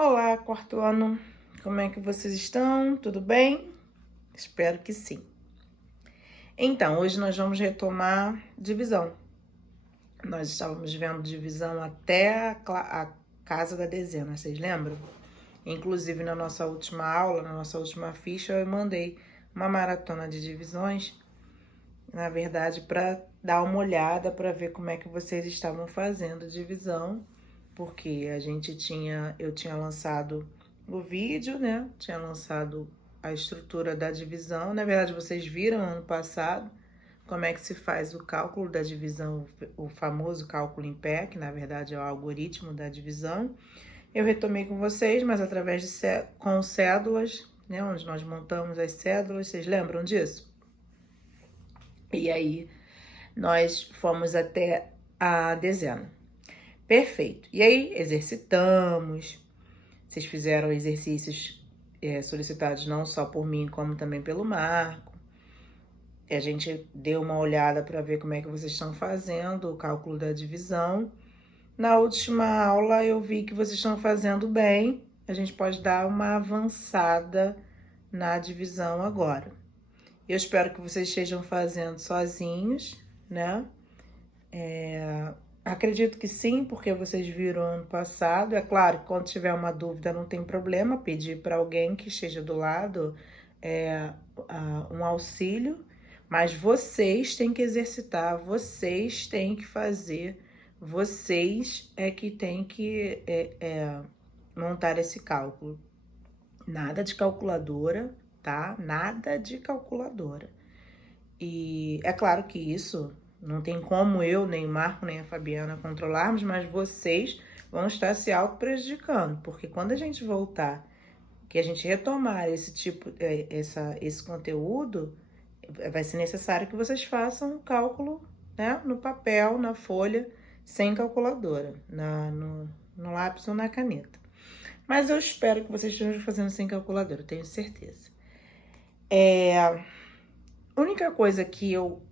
Olá, quarto ano. Como é que vocês estão? Tudo bem? Espero que sim. Então, hoje nós vamos retomar divisão. Nós estávamos vendo divisão até a casa da dezena, vocês lembram? Inclusive, na nossa última aula, na nossa última ficha, eu mandei uma maratona de divisões, na verdade, para dar uma olhada, para ver como é que vocês estavam fazendo divisão, porque eu tinha lançado o vídeo, né? Tinha lançado a estrutura da divisão. Na verdade, vocês viram ano passado como é que se faz o cálculo da divisão, o famoso cálculo em pé, que na verdade é o algoritmo da divisão. Eu retomei com vocês, mas através com cédulas, né? Onde nós montamos as cédulas. Vocês lembram disso? E aí, nós fomos até a dezena. Perfeito. E aí, exercitamos. Vocês fizeram exercícios solicitados não só por mim, como também pelo Marco. A gente deu uma olhada para ver como é que vocês estão fazendo o cálculo da divisão. Na última aula eu vi que vocês estão fazendo bem. A gente pode dar uma avançada na divisão agora. Eu espero que vocês estejam fazendo sozinhos, né? Acredito que sim, porque vocês viram ano passado. É claro que quando tiver uma dúvida não tem problema pedir para alguém que esteja do lado um auxílio, mas vocês têm que exercitar, vocês têm que fazer, vocês é que têm que montar esse cálculo. Nada de calculadora, tá? Nada de calculadora. E é claro que isso não tem como eu, nem o Marco, nem a Fabiana controlarmos, mas vocês vão estar se auto-prejudicando, porque quando a gente voltar, que a gente retomar esse conteúdo, vai ser necessário que vocês façam um cálculo, né, no papel, na folha, sem calculadora, no lápis ou na caneta. Mas eu espero que vocês estejam fazendo sem calculadora, tenho certeza. A única coisa que eu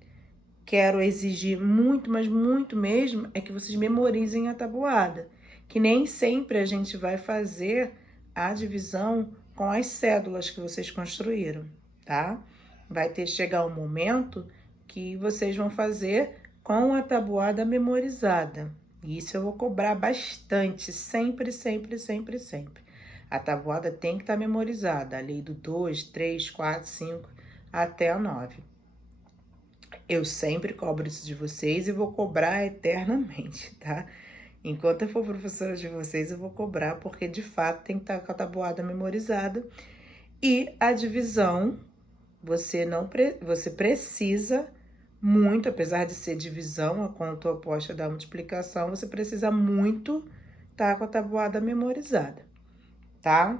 quero exigir muito, mas muito mesmo, é que vocês memorizem a tabuada, que nem sempre a gente vai fazer a divisão com as cédulas que vocês construíram, tá? Vai chegar um momento que vocês vão fazer com a tabuada memorizada. E isso eu vou cobrar bastante, sempre, sempre, sempre, sempre. A tabuada tem que estar memorizada, a lei do 2, 3, 4, 5, até a 9. Eu sempre cobro isso de vocês e vou cobrar eternamente, tá? Enquanto eu for professora de vocês, eu vou cobrar, porque de fato tem que estar com a tabuada memorizada. E a divisão, você precisa muito, apesar de ser divisão, a conta oposta da multiplicação, você precisa muito estar com a tabuada memorizada, tá?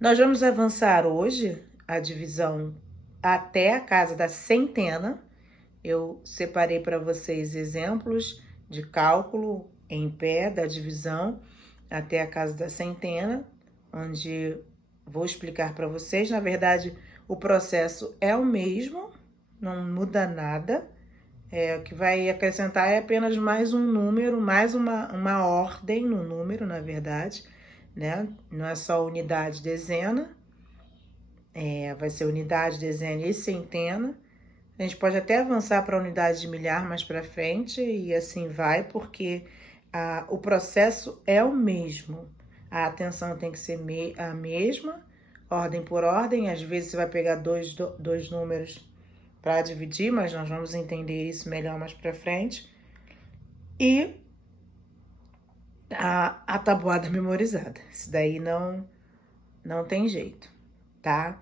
Nós vamos avançar hoje a divisão até a casa da centena. Eu separei para vocês exemplos de cálculo em pé da divisão até a casa da centena, onde vou explicar para vocês. Na verdade, o processo é o mesmo, não muda nada. O que vai acrescentar é apenas mais um número, mais uma ordem no número, na verdade, né? Não é só unidade, dezena, vai ser unidade, dezena e centena. A gente pode até avançar para a unidade de milhar mais para frente e assim vai, porque o processo é o mesmo. A atenção tem que ser a mesma, ordem por ordem. Às vezes você vai pegar dois números para dividir, mas nós vamos entender isso melhor mais para frente. E a tabuada memorizada. Isso daí não tem jeito, tá?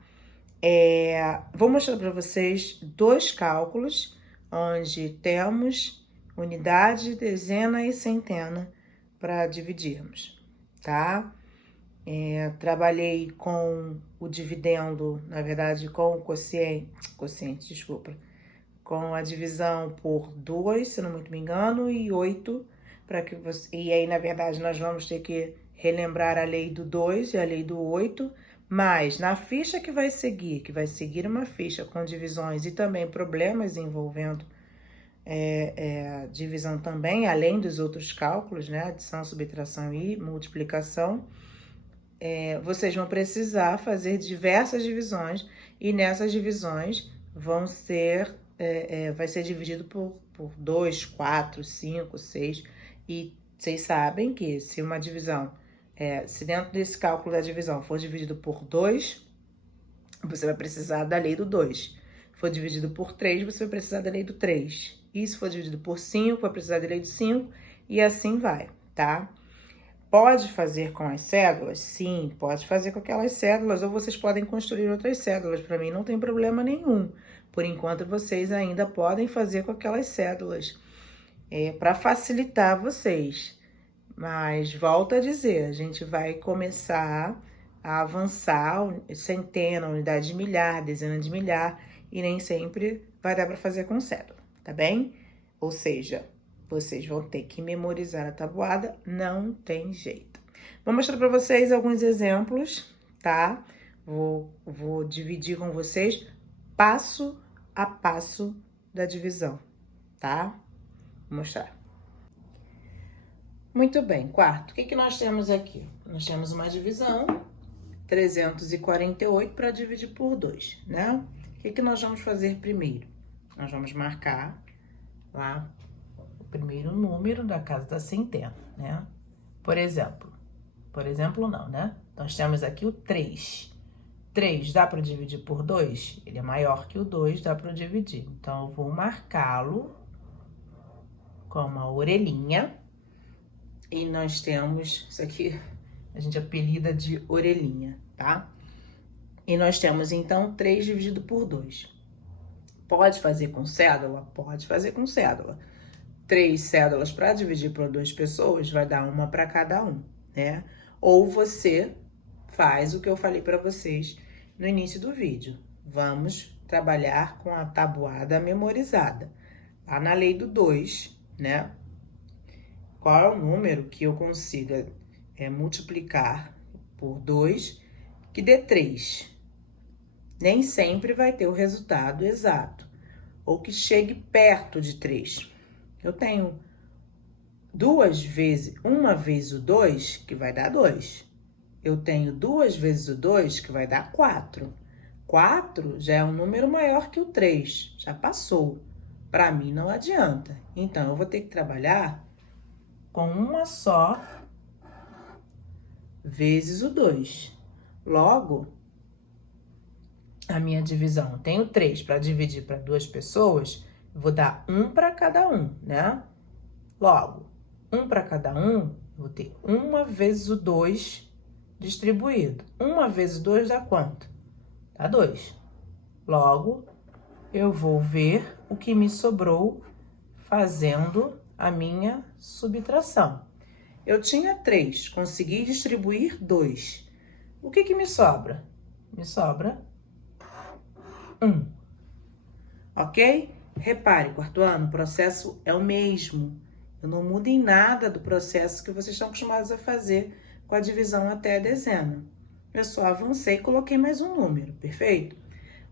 Vou mostrar para vocês dois cálculos, onde temos unidade, dezena e centena para dividirmos, tá? Trabalhei com o dividendo, na verdade, com o quociente, desculpa, com a divisão por 2, se não muito me engano, e 8, e aí, na verdade, nós vamos ter que relembrar a lei do 2 e a lei do 8, mas na ficha que vai seguir uma ficha com divisões e também problemas envolvendo divisão também, além dos outros cálculos, né? Adição, subtração e multiplicação. Vocês vão precisar fazer diversas divisões e nessas divisões vai ser dividido por 2, 4, 5, 6 e vocês sabem que se uma divisão, se dentro desse cálculo da divisão for dividido por 2, você vai precisar da lei do 2. Se for dividido por 3, você vai precisar da lei do 3. E se for dividido por 5, vai precisar da lei do 5 e assim vai, tá? Pode fazer com as cédulas? Sim, pode fazer com aquelas cédulas, ou vocês podem construir outras cédulas. Para mim não tem problema nenhum. Por enquanto, vocês ainda podem fazer com aquelas cédulas, para facilitar vocês. Mas, volto a dizer, a gente vai começar a avançar centena, unidade de milhar, dezena de milhar, e nem sempre vai dar para fazer com cédula, tá bem? Ou seja, vocês vão ter que memorizar a tabuada, não tem jeito. Vou mostrar para vocês alguns exemplos, tá? Vou dividir com vocês passo a passo da divisão, tá? Vou mostrar. Muito bem, quarto. O que nós temos aqui? Nós temos uma divisão, 348 para dividir por 2, né? O que nós vamos fazer primeiro? Nós vamos marcar lá primeiro número da casa da centena, né? Por exemplo não, né? Nós temos aqui o 3. 3 dá para dividir por 2? Ele é maior que o 2, dá para dividir. Então, eu vou marcá-lo com uma orelhinha. E nós temos, isso aqui a gente apelida de orelhinha, tá? E nós temos, então, 3 dividido por 2. Pode fazer com cédula? Pode fazer com cédula. 3 cédulas para dividir por 2 pessoas vai dar uma para cada um, né? Ou você faz o que eu falei para vocês no início do vídeo. Vamos trabalhar com a tabuada memorizada. Lá na lei do 2, né? Qual é o número que eu consiga multiplicar por 2 que dê 3? Nem sempre vai ter o resultado exato, ou que chegue perto de 3. Eu tenho uma vez o 2, que vai dar 2. Eu tenho 2 vezes o 2, que vai dar 4. 4 já é um número maior que o 3, já passou. Para mim não adianta. Então, eu vou ter que trabalhar com uma só vezes o 2. Logo, a minha divisão, eu tenho 3 para dividir para 2 pessoas, eu vou dar 1 para cada um, né? Logo, 1 para cada um, eu vou ter 1 vezes o 2 distribuído. 1 vezes o 2 dá quanto? Dá 2. Logo, eu vou ver o que me sobrou fazendo a minha subtração. Eu tinha 3, consegui distribuir 2. O que me sobra? Me sobra 1. Ok? Repare, quarto ano, o processo é o mesmo. Eu não mudo em nada do processo que vocês estão acostumados a fazer com a divisão até a dezena. Eu só avancei e coloquei mais um número, perfeito?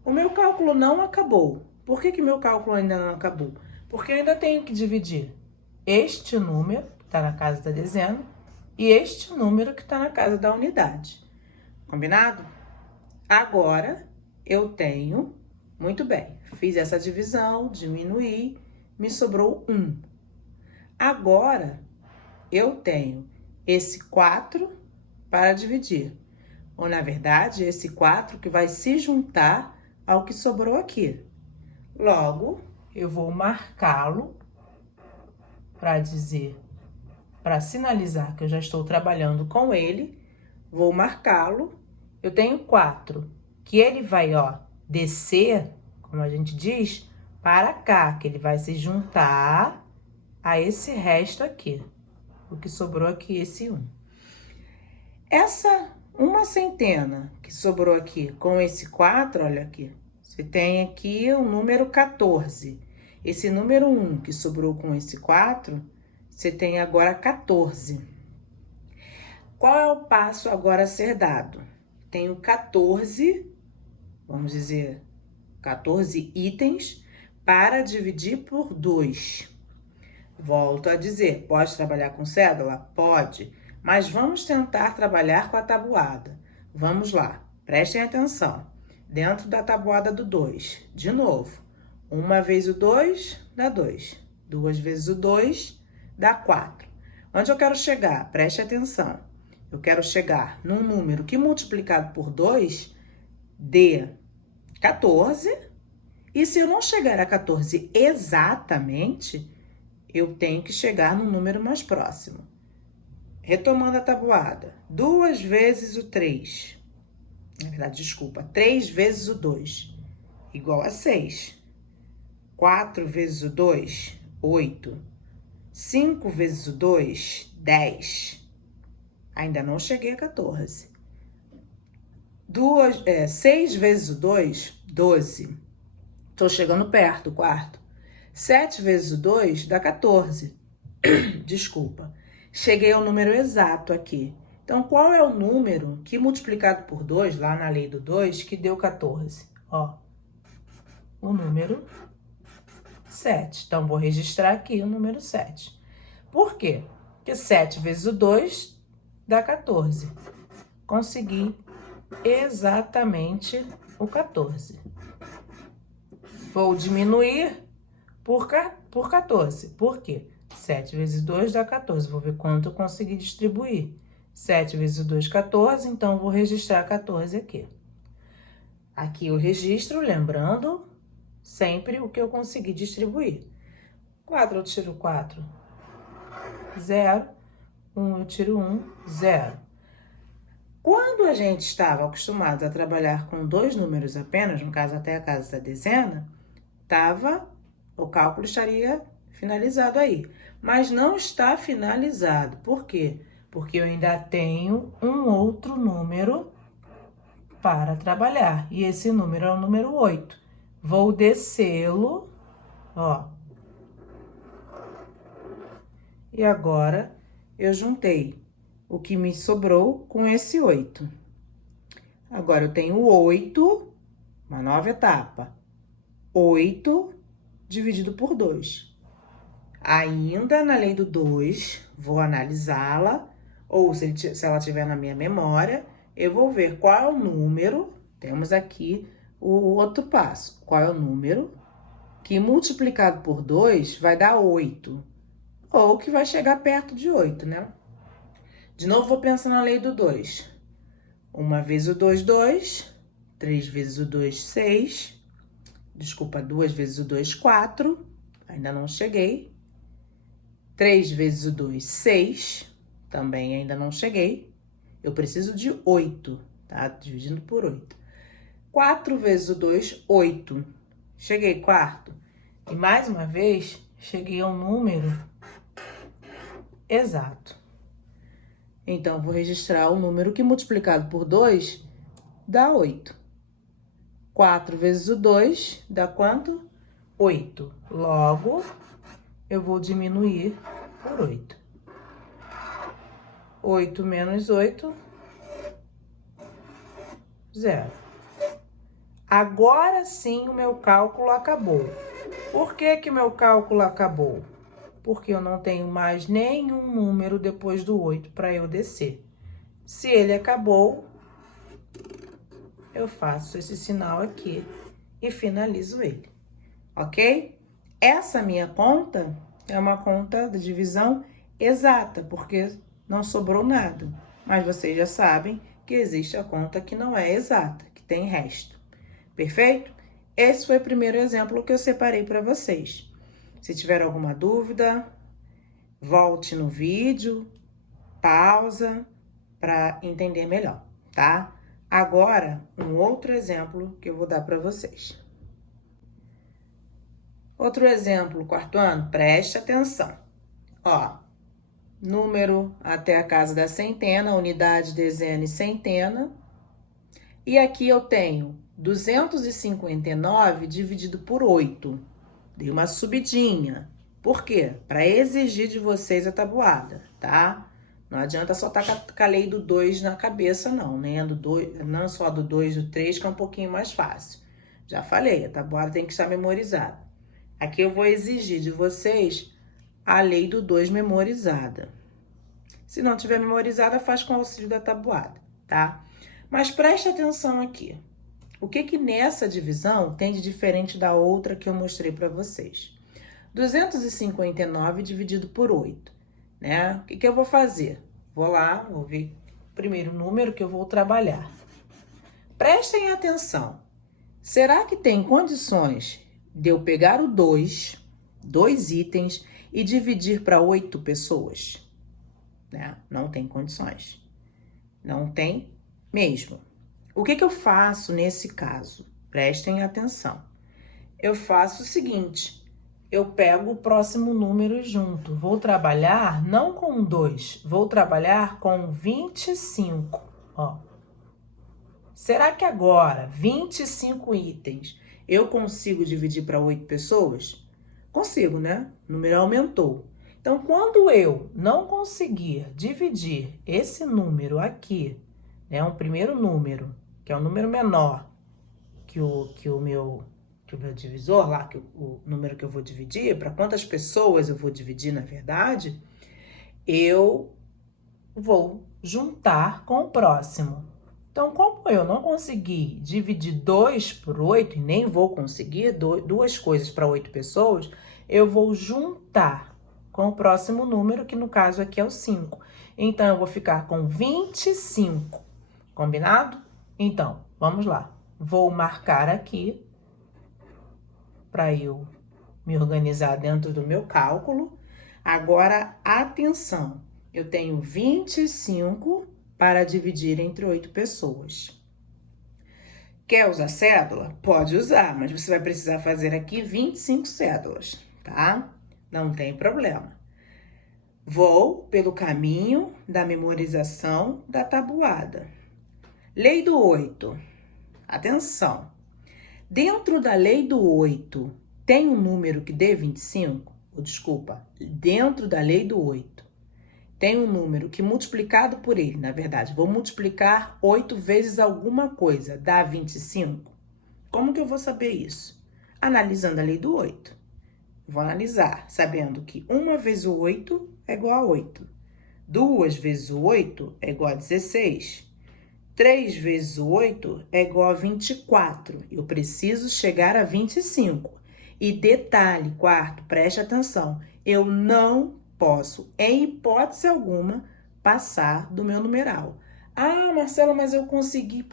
O meu cálculo não acabou. Por que meu cálculo ainda não acabou? Porque eu ainda tenho que dividir este número, que está na casa da dezena, e este número que está na casa da unidade. Combinado? Agora, eu tenho... Muito bem, fiz essa divisão, diminuí, me sobrou 1. Agora, eu tenho esse 4 para dividir. Ou, na verdade, esse 4 que vai se juntar ao que sobrou aqui. Logo, eu vou marcá-lo para sinalizar que eu já estou trabalhando com ele. Vou marcá-lo. Eu tenho 4, que ele vai, descer, como a gente diz, para cá, que ele vai se juntar a esse resto aqui. O que sobrou aqui, esse 1. Essa uma centena que sobrou aqui com esse 4, olha aqui, você tem aqui o número 14. Esse número 1 que sobrou com esse 4, você tem agora 14. Qual é o passo agora a ser dado? Tenho 14, vamos dizer, 14 itens para dividir por 2. Volto a dizer, pode trabalhar com cédula? Pode, mas vamos tentar trabalhar com a tabuada. Vamos lá, prestem atenção. Dentro da tabuada do 2, de novo, 1 vezes o 2 dá 2, 2 vezes o 2 dá 4. Onde eu quero chegar? Preste atenção. Eu quero chegar num número que multiplicado por 2 dê 14. E se eu não chegar a 14 exatamente, eu tenho que chegar no número mais próximo. Retomando a tabuada, 2 vezes o 3. Na verdade, desculpa, 3 vezes o 2, igual a 6. 4 vezes o 2, 8. 5 vezes o 2, 10. Ainda não cheguei a 14. 6 vezes o 2, 12. Estou chegando perto, quarto. 7 vezes o 2 dá 14. Desculpa. Cheguei ao número exato aqui. Então, qual é o número que multiplicado por 2, lá na lei do 2, que deu 14? Ó, o número 7. Então, vou registrar aqui o número 7. Por quê? Porque 7 vezes o 2 dá 14. Consegui exatamente o 14. Vou diminuir por 14. Por quê? 7 vezes 2 dá 14. Vou ver quanto eu consegui distribuir. 7 vezes 2, 14. Então, vou registrar 14 aqui. Aqui eu registro, lembrando sempre o que eu consegui distribuir. 4 eu tiro 4, 0. 1 eu tiro 1, 0. Quando a gente estava acostumado a trabalhar com 2 números apenas, no caso até a casa da dezena, o cálculo estaria finalizado aí. Mas não está finalizado. Por quê? Porque eu ainda tenho um outro número para trabalhar. E esse número é o número 8. Vou descê-lo, ó. E agora, eu juntei o que me sobrou com esse 8. Agora, eu tenho 8, uma nova etapa. 8 dividido por 2. Ainda na lei do 2, vou analisá-la, ou se ela estiver na minha memória, eu vou ver qual é o número, temos aqui o outro passo, qual é o número que multiplicado por 2 vai dar 8, ou que vai chegar perto de 8, né? De novo, vou pensar na lei do 2. 1 vezes o 2, 2. 3 vezes o 2, 6. Desculpa, 2 vezes o 2, 4. Ainda não cheguei. 3 vezes o 2, 6. Também ainda não cheguei. Eu preciso de 8, tá? Dividindo por 8. 4 vezes o 2, 8. Cheguei, quarto. E mais uma vez, cheguei ao número exato. Então, vou registrar o número que multiplicado por 2 dá 8. 4 vezes o 2 dá quanto? 8. Logo, eu vou diminuir por 8. 8 menos 8, 0. Agora sim o meu cálculo acabou. Por que que meu cálculo acabou? Porque eu não tenho mais nenhum número depois do 8 para eu descer. Se ele acabou, eu faço esse sinal aqui e finalizo ele, ok? Essa minha conta é uma conta de divisão exata, porque não sobrou nada. Mas vocês já sabem que existe a conta que não é exata, que tem resto. Perfeito? Esse foi o primeiro exemplo que eu separei para vocês. Se tiver alguma dúvida, volte no vídeo, pausa para entender melhor, tá? Agora, um outro exemplo que eu vou dar para vocês. Outro exemplo, quarto ano, preste atenção. Ó, número até a casa da centena, unidade, dezena e centena. E aqui eu tenho 259 dividido por 8. Dei uma subidinha. Por quê? Para exigir de vocês a tabuada, tá? Não adianta só estar com a lei do 2 na cabeça, não, né? Não só do 2 e do 3, que é um pouquinho mais fácil. Já falei, a tabuada tem que estar memorizada. Aqui eu vou exigir de vocês a lei do 2 memorizada. Se não tiver memorizada, faz com o auxílio da tabuada, tá? Mas preste atenção aqui. O que nessa divisão tem de diferente da outra que eu mostrei para vocês? 259 dividido por 8, né? O que eu vou fazer? Vou lá, vou ver o primeiro número que eu vou trabalhar. Prestem atenção. Será que tem condições de eu pegar o 2 itens, e dividir para 8 pessoas? Né? Não tem condições. Não tem mesmo. O que eu faço nesse caso? Prestem atenção. Eu faço o seguinte, eu pego o próximo número junto. Vou trabalhar não com 2, vou trabalhar com 25. Ó. Será que agora, 25 itens, eu consigo dividir para 8 pessoas? Consigo, né? O número aumentou. Então, quando eu não conseguir dividir esse número aqui, né, um primeiro número, que é um número menor que o meu divisor lá, o número que eu vou dividir, para quantas pessoas eu vou dividir, na verdade, eu vou juntar com o próximo. Então, como eu não consegui dividir 2 por 8, e nem vou conseguir duas coisas para 8 pessoas, eu vou juntar com o próximo número, que no caso aqui é o 5. Então, eu vou ficar com 25. Combinado? Então, vamos lá. Vou marcar aqui para eu me organizar dentro do meu cálculo. Agora, atenção, eu tenho 25 para dividir entre 8 pessoas. Quer usar cédula? Pode usar, mas você vai precisar fazer aqui 25 cédulas, tá? Não tem problema. Vou pelo caminho da memorização da tabuada. Lei do 8. Atenção. Dentro da lei do 8, tem um número que dê 25? Desculpa, dentro da lei do 8, tem um número que multiplicado por ele, na verdade, vou multiplicar 8 vezes alguma coisa, dá 25? Como que eu vou saber isso? Analisando a lei do 8. Vou analisar, sabendo que 1 vezes o 8 é igual a 8. 2 vezes o 8 é igual a 16. 3 vezes o 8 é igual a 24. Eu preciso chegar a 25. E detalhe, quarto, preste atenção. Eu não posso, em hipótese alguma, passar do meu numeral. Ah, Marcela, mas eu consegui,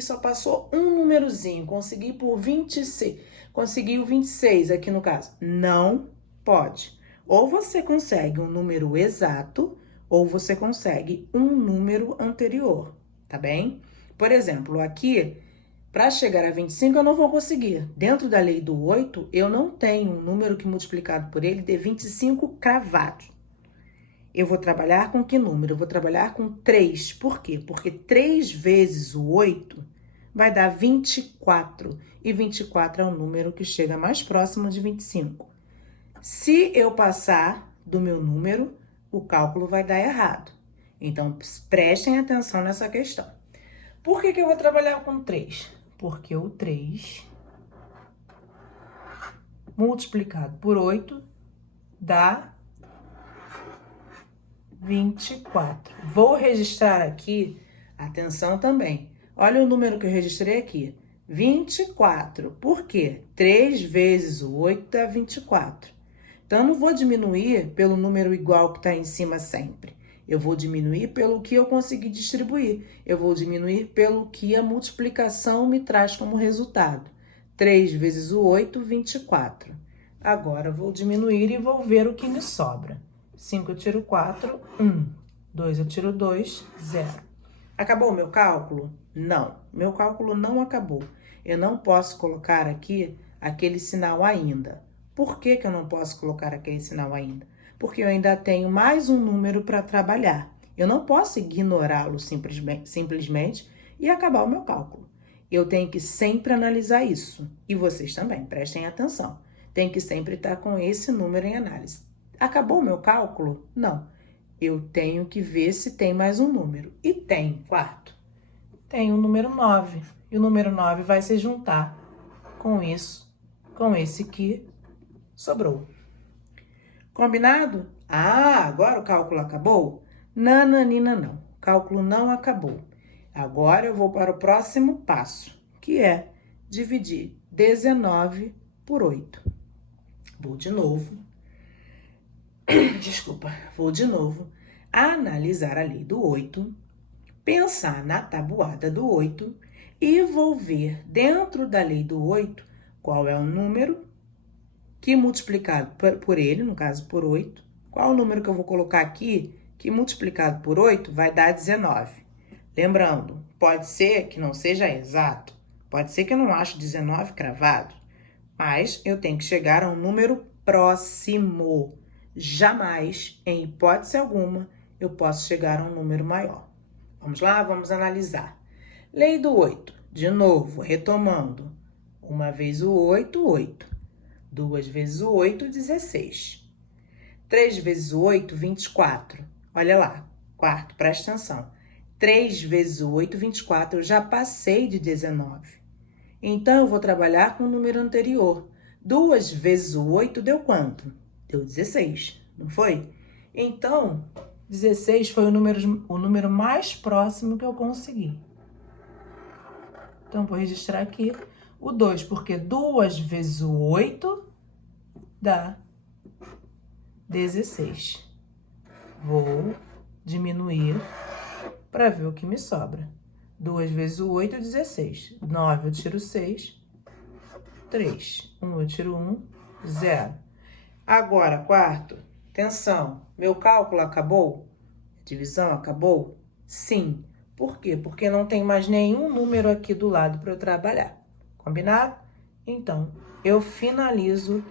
só passou um númerozinho, consegui por 26, consegui o 26 aqui no caso. Não pode. Ou você consegue um número exato, ou você consegue um número anterior, tá bem? Por exemplo, aqui, para chegar a 25, eu não vou conseguir. Dentro da lei do 8, eu não tenho um número que multiplicado por ele dê 25 cravado. Eu vou trabalhar com que número? Eu vou trabalhar com 3. Por quê? Porque 3 vezes o 8 vai dar 24. E 24 é um número que chega mais próximo de 25. Se eu passar do meu número, o cálculo vai dar errado. Então, prestem atenção nessa questão. Por que eu vou trabalhar com 3? Porque o 3 multiplicado por 8 dá 24. Vou registrar aqui, atenção também. Olha o número que eu registrei aqui, 24. Por quê? 3 vezes o 8 dá 24. Então, eu não vou diminuir pelo número igual que está em cima sempre. Eu vou diminuir pelo que eu consegui distribuir. Eu vou diminuir pelo que a multiplicação me traz como resultado. 3 vezes o 8, 24. Agora, vou diminuir e vou ver o que me sobra. 5 eu tiro 4, 1. 2 eu tiro 2, 0. Acabou o meu cálculo? Não, meu cálculo não acabou. Eu não posso colocar aqui aquele sinal ainda. Por que eu não posso colocar aquele sinal ainda? Porque eu ainda tenho mais um número para trabalhar. Eu não posso ignorá-lo simplesmente e acabar o meu cálculo. Eu tenho que sempre analisar isso. E vocês também, prestem atenção. Tem que sempre estar com esse número em análise. Acabou o meu cálculo? Não. Eu tenho que ver se tem mais um número. E tem, quarto. Tem o número 9. E o número 9 vai se juntar com isso, com esse aqui, sobrou. Combinado? Ah, agora o cálculo acabou? Nananina, não. O cálculo não acabou. Agora eu vou para o próximo passo, que é dividir 19 por 8. Vou de novo. Desculpa, vou de novo analisar a lei do 8, pensar na tabuada do 8 e vou ver dentro da lei do 8 qual é o número que multiplicado por ele, no caso por 8, qual o número que eu vou colocar aqui que multiplicado por 8 vai dar 19. Lembrando, pode ser que não seja exato, pode ser que eu não ache 19 cravado, mas eu tenho que chegar a um número próximo. Jamais, em hipótese alguma, eu posso chegar a um número maior. Vamos lá, vamos analisar. Lei do 8, de novo, retomando. 1 vezes o 8, 8. 2 vezes o 8, 16. 3 vezes o 8, 24. Olha lá, quarto, presta atenção. 3 vezes o 8, 24, eu já passei de 19. Então, eu vou trabalhar com o número anterior. 2 vezes o 8 deu quanto? Deu 16, não foi? Então, 16 foi o número mais próximo que eu consegui. Então, vou registrar aqui o 2, porque 2 vezes o 8 dá 16. Vou diminuir para ver o que me sobra. 2 vezes o 8 é 16. 9 eu tiro 6. 3. 1 eu tiro 1. 0. Agora, quarto, atenção, meu cálculo acabou? Divisão acabou? Sim. Por quê? Porque não tem mais nenhum número aqui do lado para eu trabalhar. Combinado? Então, eu finalizo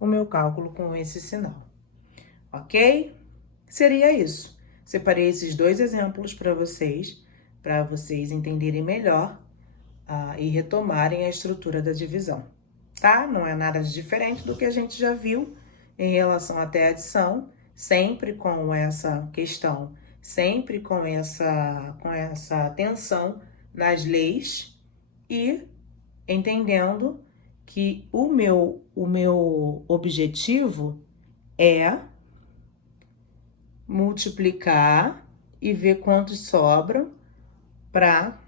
o meu cálculo com esse sinal. Ok? Seria isso. Separei esses dois exemplos para vocês entenderem melhor e retomarem a estrutura da divisão, tá? Não é nada de diferente do que a gente já viu em relação até a adição, sempre com essa questão, sempre com essa atenção nas leis e entendendo que o meu objetivo é multiplicar e ver quantos sobram para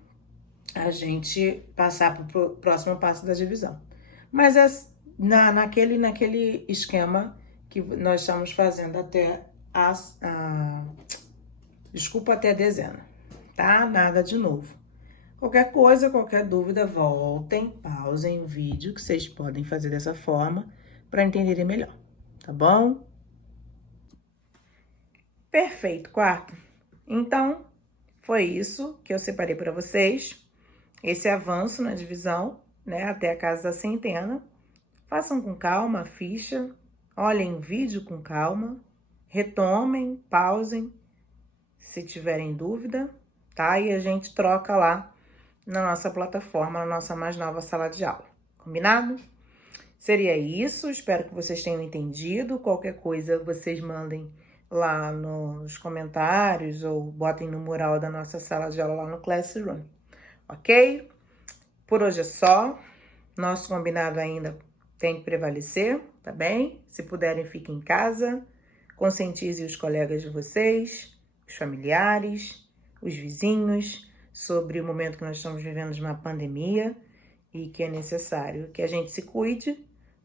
a gente passar para o próximo passo da divisão. Mas é naquele esquema que nós estamos fazendo até até a dezena, tá? Nada de novo. Qualquer coisa, qualquer dúvida, voltem, pausem o vídeo, que vocês podem fazer dessa forma para entenderem melhor, tá bom? Perfeito, quarto. Então, foi isso que eu separei para vocês. Esse avanço na divisão, né, até a casa da centena. Façam com calma a ficha, olhem o vídeo com calma, retomem, pausem, se tiverem dúvida, tá? E a gente troca lá na nossa plataforma, na nossa mais nova sala de aula. Combinado? Seria isso, espero que vocês tenham entendido. Qualquer coisa, vocês mandem lá nos comentários ou botem no mural da nossa sala de aula lá no Classroom, ok? Por hoje é só. Nosso combinado ainda tem que prevalecer, tá bem? Se puderem, fiquem em casa. Conscientize os colegas de vocês, os familiares, os vizinhos, sobre o momento que nós estamos vivendo de uma pandemia e que é necessário que a gente se cuide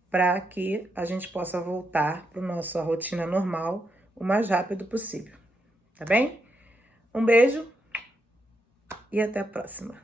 para que a gente possa voltar para a nossa rotina normal o mais rápido possível, tá bem? Um beijo e até a próxima.